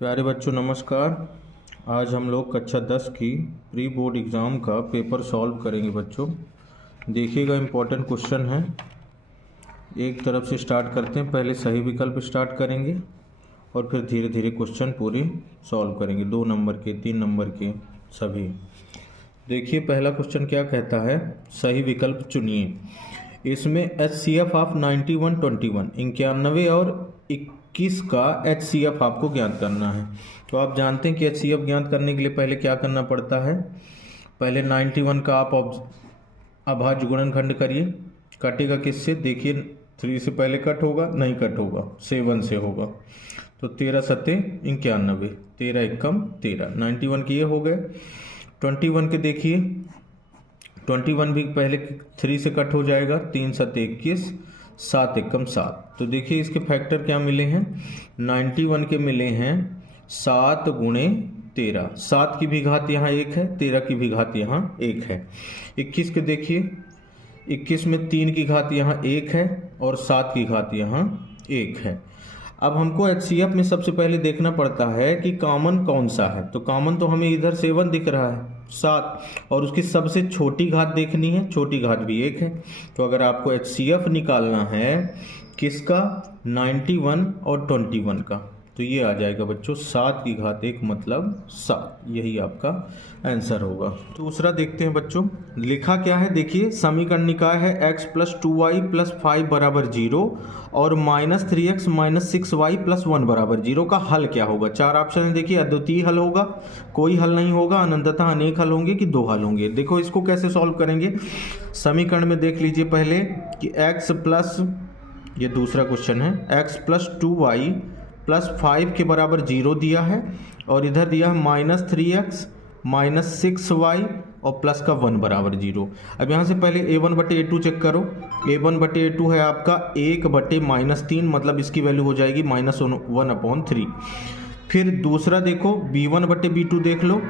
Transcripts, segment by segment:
प्यारे बच्चों नमस्कार। आज हम लोग कक्षा 10 की प्री बोर्ड एग्ज़ाम का पेपर सॉल्व करेंगे। बच्चों देखिएगा, इम्पोर्टेंट क्वेश्चन है। एक तरफ से स्टार्ट करते हैं, पहले सही विकल्प स्टार्ट करेंगे और फिर धीरे धीरे क्वेश्चन पूरे सॉल्व करेंगे, 2 नंबर के 3 नंबर के सभी। देखिए पहला क्वेश्चन क्या कहता है, सही विकल्प चुनिए। इसमें HCF ऑफ 9121 91 और 21 का HCF आपको ज्ञात करना है। तो आप जानते हैं कि HCF ज्ञात करने के लिए पहले क्या करना पड़ता है। पहले 91 का आप अभाज्य गुणनखंड करिए। कटेगा किससे, देखिए 3 से पहले कट होगा, नहीं कट होगा, 7 से होगा। तो 13 सत्ते 91, 13 एकम 13, 91 के ये हो गए। 21 के देखिए, 21 भी पहले 3 से कट हो जाएगा, 3 सत्ते 21, 7 एकम 7। तो देखिए इसके फैक्टर क्या मिले हैं, 91 के मिले हैं 7 गुणे 13, 7 की भी घात यहाँ 1 है, 13 की भी घात यहाँ 1 है। 21 के देखिए, 21 में 3 की घात यहाँ 1 है और 7 की घात यहाँ 1 है। अब हमको HCF में सबसे पहले देखना पड़ता है कि कॉमन कौन सा है। तो कॉमन तो हमें इधर 7 दिख रहा है, 7, और उसकी सबसे छोटी घात देखनी है, छोटी घात भी 1 है। तो अगर आपको HCF निकालना है किसका, 91 और 21 का, तो ये आ जाएगा बच्चों 7 की घात 1 मतलब 7। यही आपका आंसर होगा। दूसरा देखते हैं बच्चों, लिखा क्या है, देखिए समीकरण निकाय है x + 2y + 5 = 0 और -3x - 6y + 1 = 0 का हल क्या होगा। 4 ऑप्शन है, देखिए अद्वितीय हल होगा, कोई हल नहीं होगा, अनंततः अनेक हल होंगे कि 2 हल होंगे। देखो इसको कैसे सॉल्व करेंगे। समीकरण में देख लीजिए पहले कि x प्लस, ये दूसरा क्वेश्चन है, x + 2y + 5 के बराबर 0 दिया है और इधर दिया है -3x - 6y और प्लस का 1 = 0। अब यहाँ से पहले a1/a2 चेक करो। a1/a2 है आपका 1/-3, मतलब इसकी वैल्यू हो जाएगी -1/3। फिर दूसरा देखो b1/b2 देख लो,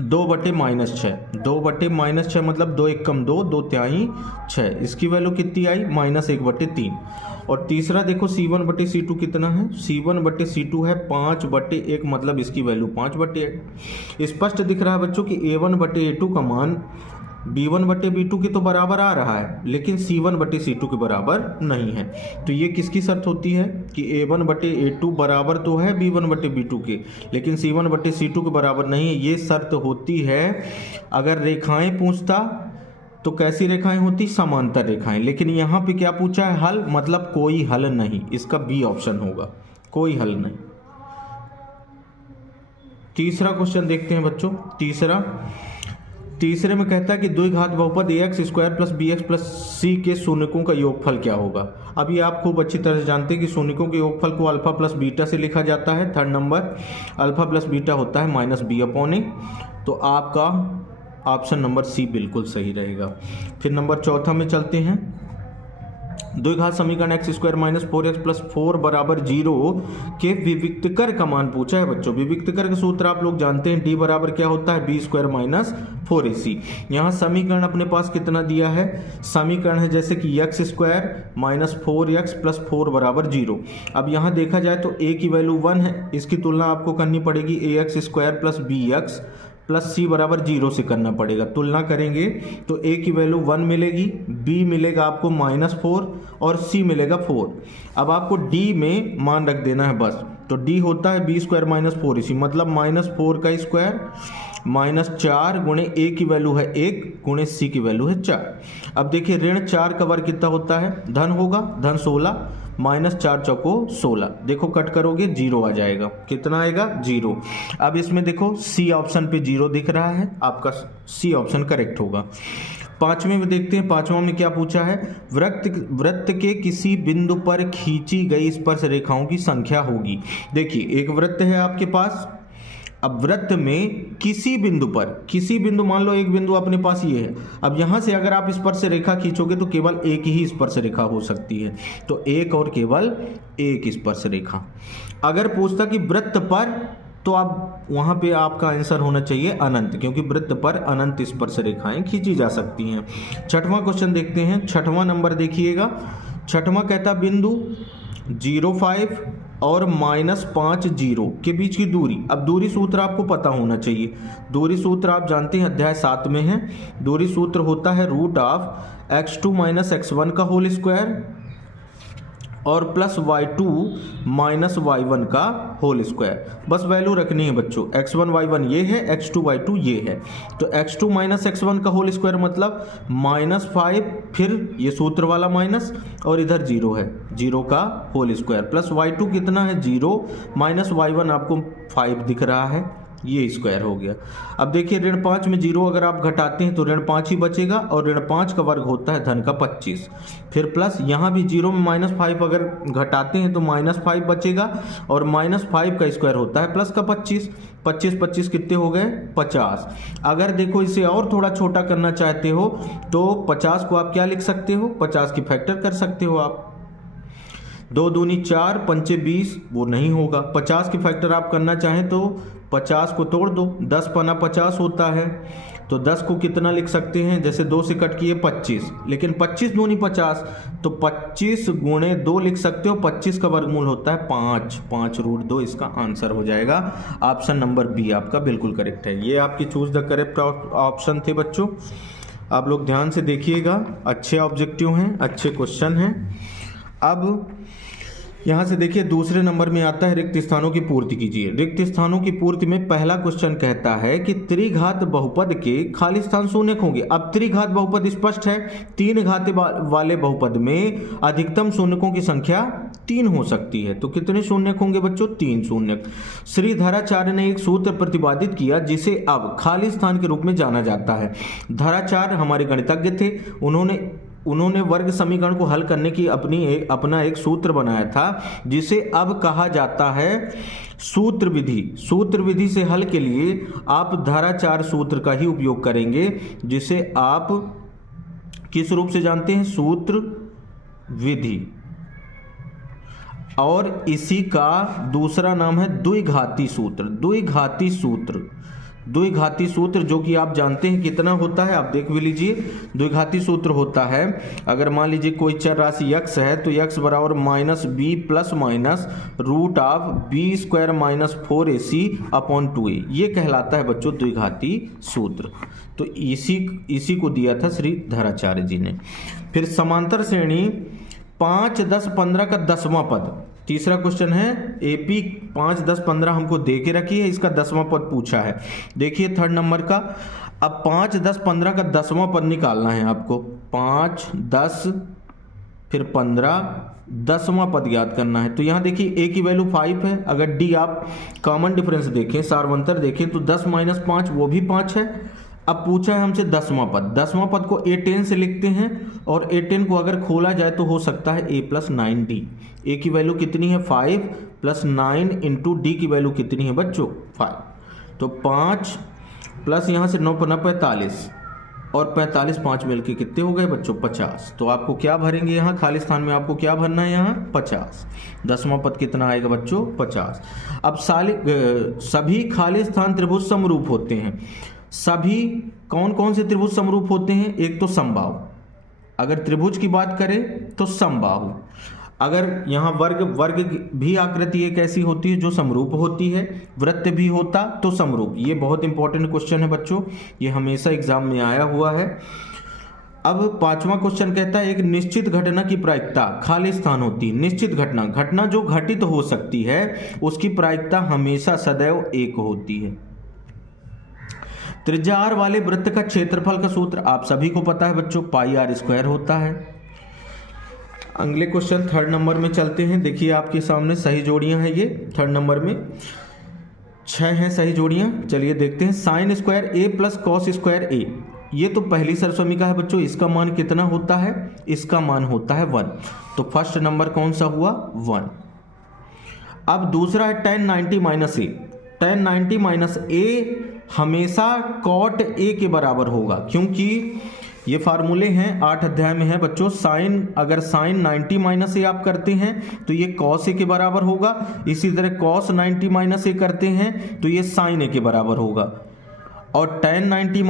2/-6, 2/-6 मतलब 2 एकम 2, 2 तिहाई 6, इसकी वैल्यू कितनी आई, -1/3। और तीसरा देखो C1/C2 कितना है, C1/C2 है 5/1, मतलब इसकी वैल्यू 5/8। स्पष्ट दिख रहा है बच्चों कि A1/A2 का मान B1/B2 के तो बराबर आ रहा है, लेकिन C1/C2 के बराबर नहीं है। तो ये किसकी शर्त होती है कि A1/A2 बराबर तो है B1/B2 के, लेकिन C1/C2 के बराबर नहीं है। ये शर्त होती है अगर रेखाएं पूछता तो कैसी रेखाएं होती, समांतर रेखाएं। लेकिन यहाँ पे क्या पूछा है, हल, मतलब कोई हल नहीं, इसका बी ऑप्शन होगा, कोई हल नहीं। तीसरा क्वेश्चन देखते हैं बच्चों। तीसरे में कहता है कि द्विघात बहुपद ax² + bx + c के शून्यकों का योगफल क्या होगा। अब ये आप खूब अच्छी तरह से जानते हैं कि शून्यकों के योगफल को अल्फा + बीटा से लिखा जाता है। 3rd नंबर अल्फा + बीटा होता है -b/a। तो आपका ऑप्शन नंबर सी बिल्कुल सही रहेगा। फिर नंबर चौथा में चलते हैं। द्विघात समीकरण x² - 4x + 4 = 0 के विविक्तकर का मान पूछा है बच्चों। विविक्तकर का सूत्र आप लोग जानते हैं, d बराबर क्या होता है, b² - 4ac। यहाँ समीकरण अपने पास कितना दिया है, समीकरण है जैसे कि x² - 4x + 4 = 0। अब यहाँ देखा जाए तो a की वैल्यू 1 है, इसकी तुलना आपको करनी पड़ेगी ax² + bx + c = 0 से करना पड़ेगा। तुलना करेंगे तो a की वैल्यू 1 मिलेगी, b मिलेगा आपको -4 और c मिलेगा 4। अब आपको d में मान रख देना है बस। तो d होता है b² - 4ac, मतलब -4 का स्क्वायर -4 गुणे a की वैल्यू है 1 गुणे c की वैल्यू है 4। अब देखिए ऋण 4 का वर्ग कितना होता है, धन होगा, धन 16, -4 चौको 16। देखो कट करोगे 0 आ जाएगा, कितना आएगा, 0। अब इसमें देखो सी ऑप्शन पे 0 दिख रहा है, आपका सी ऑप्शन करेक्ट होगा। पांचवें में देखते हैं, पांचवा में क्या पूछा है, वृत्त के किसी बिंदु पर खींची गई स्पर्श रेखाओं की संख्या होगी। देखिए एक वृत्त है आपके पास, अब वृत्त में किसी बिंदु पर, किसी बिंदु, मान लो एक बिंदु अपने पास ये है। अब यहाँ से अगर आप स्पर्श रेखा खींचोगे तो केवल एक ही स्पर्श रेखा हो सकती है, तो एक और केवल एक स्पर्श रेखा। अगर पूछता कि वृत्त पर, तो आप वहाँ पे आपका आंसर होना चाहिए अनंत, क्योंकि वृत्त पर अनंत स्पर्श रेखाएं खींची जा सकती हैं। छठवां क्वेश्चन देखते हैं। छठवां नंबर देखिएगा, छठवां कहता बिंदु 05 और -5 जीरो के बीच की दूरी। अब दूरी सूत्र आपको पता होना चाहिए। दूरी सूत्र आप जानते हैं, अध्याय 7 में है। दूरी सूत्र होता है √x2 - x1 का होल स्क्वायर और +y2 - y1 का होल स्क्वायर। बस वैल्यू रखनी है बच्चों, x1 y1 ये है, x2 y2 ये है। तो x2 - x1 का होल स्क्वायर मतलब -5, फिर ये सूत्र वाला माइनस और इधर 0 है, 0 का होल स्क्वायर प्लस y2 कितना है 0 माइनस y1 आपको 5 दिख रहा है, ये स्क्वायर हो गया। अब देखिए ऋण 5 में 0 अगर आप घटाते हैं तो ऋण 5 ही बचेगा और ऋण 5 का वर्ग होता है धन का 25। फिर प्लस यहाँ भी 0 में -5 अगर घटाते हैं तो -5 बचेगा और -5 का स्क्वायर होता है प्लस का 25। 25 कितने हो गए 50। अगर देखो इसे और थोड़ा छोटा करना चाहते हो तो 50 को आप क्या लिख सकते हो, 50 की फैक्टर कर सकते हो आप। 2 दूनी 4, 5 20, वो नहीं होगा। 50 की फैक्टर आप करना चाहें तो 50 को तोड़ दो, 10 पना 50 होता है, तो 10 को कितना लिख सकते हैं, जैसे 2 से कट किए 25, लेकिन 25 दूनी 50, तो 25 गुणे 2 लिख सकते हो। 25 का वर्गमूल होता है 5, 5√2 इसका आंसर हो जाएगा। ऑप्शन नंबर बी आपका बिल्कुल करेक्ट है। ये आपकी चूज द करेक्ट ऑप्शन थे बच्चों। आप लोग ध्यान से देखिएगा, अच्छे ऑब्जेक्टिव हैं, अच्छे क्वेश्चन हैं। अब यहाँ से देखिए दूसरे नंबर में आता है रिक्त स्थानों की पूर्ति कीजिए। रिक्त स्थानों की पूर्ति में पहला क्वेश्चन कहता है कि त्रिघात बहुपद के खाली स्थान शून्यक होंगे। अब त्रिघात बहुपद स्पष्ट है, 3 घात वाले बहुपद में अधिकतम शून्यकों की संख्या 3 हो सकती है। तो कितने शून्यक होंगे बच्चों, 3 शून्यक। श्री धराचार्य ने एक सूत्र प्रतिपादित किया जिसे अब खाली स्थान के रूप में जाना जाता है। धराचार्य हमारे गणितज्ञ थे, उन्होंने वर्ग समीकरण को हल करने की अपना एक सूत्र बनाया था जिसे अब कहा जाता है सूत्र विधि। सूत्र विधि से हल के लिए आप धराचार्य सूत्र का ही उपयोग करेंगे, जिसे आप किस रूप से जानते हैं, सूत्र विधि। और इसी का दूसरा नाम है द्विघाती सूत्र। द्विघाती सूत्र, द्विघाती सूत्र जो कि आप जानते हैं कितना होता है, आप देख भी लीजिए। द्विघाती सूत्र होता है, अगर मान लीजिए कोई चर राशि x है तो x बराबर -b plus minus √b² - 4ac/2a, ये कहलाता है बच्चों द्विघाती सूत्र। तो इसी को दिया था श्री धराचार्य जी ने। फिर समांतर श्रेणी 5, 10, 15 का 10वां पद। तीसरा क्वेश्चन है एपी 5, 10, 15 हमको दे के रखी है, इसका 10वां पद पूछा है। देखिए थर्ड नंबर का, अब 5, 10, 15 का 10वां पद निकालना है आपको। 5, 10 फिर 15, 10वां पद याद करना है। तो यहाँ देखिए ए की वैल्यू 5 है, अगर डी आप कॉमन डिफरेंस देखें, सारवंतर देखें तो 10 - 5 वो भी 5 है। अब पूछा है हमसे 10वां पद। 10वां पद को A10 से लिखते हैं और A10 को अगर खोला जाए तो हो सकता है A + 9D। A की वैल्यू कितनी है 5 + 9 × D की वैल्यू कितनी है बच्चों 5। तो 5 प्लस यहाँ से 9 × 45 और 45 5 मिलके कितने हो गए बच्चों 50। तो आपको क्या भरेंगे यहाँ खाली स्थान में, आपको क्या भरना है यहाँ 50। 10वां पद कितना आएगा बच्चों 50। अब सभी खाली स्थान त्रिभुज समरूप होते हैं। सभी कौन कौन से त्रिभुज समरूप होते हैं, एक तो समबाहु, अगर त्रिभुज की बात करें तो समबाहु। अगर यहाँ वर्ग भी आकृति एक ऐसी होती है जो समरूप होती है, वृत्त भी होता तो समरूप। ये बहुत इंपॉर्टेंट क्वेश्चन है बच्चों, ये हमेशा एग्जाम में आया हुआ है। अब 5वां क्वेश्चन कहता है एक निश्चित घटना की प्रायिकता खाली स्थान होती है। निश्चित घटना जो घटित हो सकती है उसकी प्रायिकता हमेशा सदैव 1 होती है। त्रिज्या r वाले वृत्त का क्षेत्रफल का सूत्र आप सभी को पता है बच्चों, πr² होता है। अगले क्वेश्चन थर्ड नंबर में चलते हैं। देखिए आपके सामने सही जोड़ियां हैं, ये थर्ड नंबर में 6 हैं सही जोड़ियां। चलिए देखते हैं। sin² a + cos² a, ये तो पहली सरसमीका है बच्चों, इसका मान कितना होता है, इसका मान होता है 1। तो फर्स्ट नंबर कौन सा हुआ 1। अब दूसरा है tan 90 - a। tan 90 - a हमेशा cot a के बराबर होगा, क्योंकि ये फार्मूले हैं 8 अध्याय में है बच्चों। अगर sin 90 - a आप करते हैं तो ये cos a के बराबर होगा, इसी तरह cos 90 - a करते हैं तो ये sin a के बराबर होगा, और tan 90 -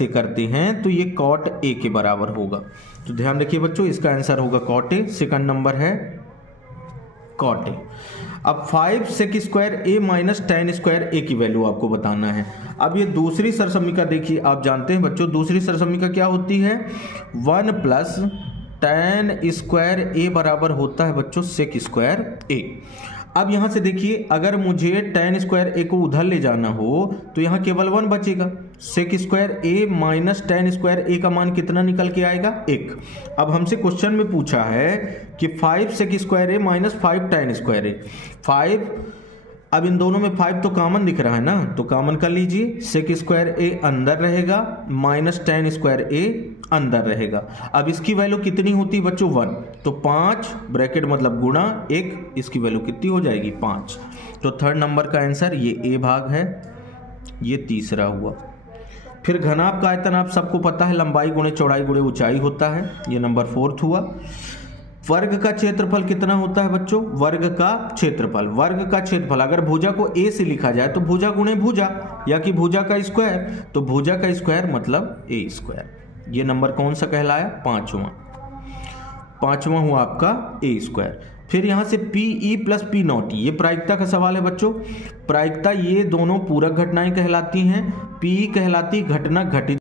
a करते हैं तो ये cot a के बराबर होगा। तो ध्यान रखिए बच्चों, इसका आंसर होगा cot a। सेकंड नंबर है कॉट ए। अब 5 सेक स्क्वायर ए माइनस टेन स्क्वायर ए की वैल्यू आपको बताना है। अब ये दूसरी सरसमीका देखिए, आप जानते हैं बच्चों दूसरी सरसमीका क्या होती है, 1 प्लस टेन स्क्वायर ए बराबर होता है बच्चों सेक स्क्वायर ए। अब यहाँ से देखिए, अगर मुझे टेन स्क्वायर ए को उधर ले जाना हो तो यहाँ केवल 1 बचेगा। सेक स्क्वायर ए माइनस टेन स्क्वायर ए का मान कितना निकल के आएगा, 1। अब हमसे क्वेश्चन में पूछा है कि 5 सेक स्क्वायर ए माइनस 5 टेन स्क्वायर ए, 5। अब इन दोनों में 5 तो कॉमन दिख रहा है ना, तो कॉमन कर लीजिए। सेक स्क्वायर ए अंदर रहेगा माइनस टेन स्क्वायर ए अंदर रहेगा। अब इसकी वैल्यू कितनी होती है बच्चों, 1, तो 5 ब्रैकेट मतलब गुणा 1, इसकी वैल्यू कितनी हो जाएगी, 5। तो थर्ड नंबर का आंसर ये ए भाग है, ये तीसरा हुआ। फिर घनाभ का आयतन आप सबको पता है, लंबाई गुणे चौड़ाई गुणे ऊंचाई होता है, ये नंबर 4 हुआ। वर्ग का क्षेत्रफल कितना होता है बच्चों, वर्ग का क्षेत्रफल अगर भुजा को ए से लिखा जाए तो भुजा गुणे भुजा, या कि भुजा का स्क्वायर, तो भुजा का स्क्वायर मतलब ए स्क्वायर। ये नंबर कौन सा कहलाया, पांचवा हुआ आपका ए स्क्वायर। फिर यहां से P E plus P not, ये प्रायिकता का सवाल है बच्चों। प्रायिकता ये दोनों पूरक घटनाएं कहलाती हैं, पी कहलाती घटना घटित